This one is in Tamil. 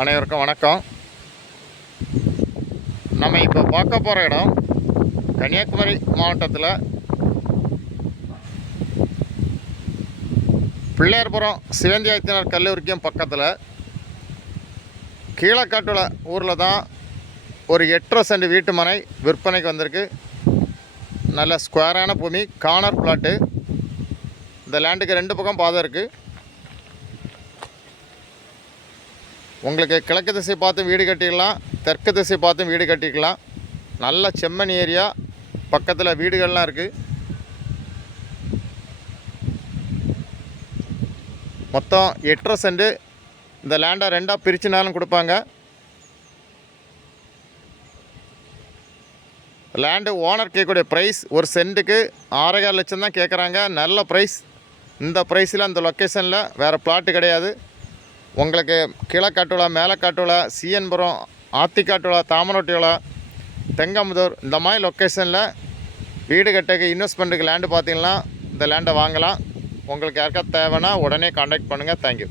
அனைவருக்கும் வணக்கம். நம்ம இப்போ பார்க்க போகிற இடம் கன்னியாகுமரி மாவட்டத்தில் பிள்ளையார்புரம் சிவந்தியாயத்தினர் கல்லூரிக்கும் பக்கத்தில் கீழக்காட்டுல ஊரில் தான் ஒரு 8.5 சென்ட் வீட்டு மனை விற்பனைக்கு வந்திருக்கு. நல்ல ஸ்கொயரான பூமி, கார்னர் பிளாட்டு. இந்த லேண்டுக்கு 2 பக்கம் பாதை இருக்குது. உங்களுக்கு கிழக்கு திசை பார்த்து வீடு கட்டிக்கலாம், தெற்கு திசை பார்த்தும் வீடு கட்டிக்கலாம். நல்ல செம்மண் ஏரியா, பக்கத்தில் வீடுகள்லாம் இருக்குது. மொத்தம் 8.5 சென்ட். இந்த லேண்டை 2ஆக பிரிச்சுனாலும் கொடுப்பாங்க. லேண்டு ஓனர் கேட்கக்கூடிய ப்ரைஸ் ஒரு சென்ட்டுக்கு 6.25 லட்சம் தான் கேட்குறாங்க. நல்ல ப்ரைஸ். இந்த ப்ரைஸில் அந்த லொக்கேஷனில் வேறு பிளாட்டு கிடையாது. உங்களுக்கு கீழக்காட்டுல, மேலக்காட்டுல, சிஎன்புரம், ஆத்திக்காட்டுல, தாமரோட்டியோல, தெங்கமுதூர் இந்த மாதிரி லொக்கேஷனில் வீடு கட்டுக்கு இன்வெஸ்ட்மெண்ட்டுக்கு லேண்டு பார்த்தீங்கன்னா இந்த லேண்டை வாங்கலாம். உங்களுக்கு யாருக்கா தேவைன்னா உடனே கான்டாக்ட் பண்ணுங்கள். தேங்க்யூ.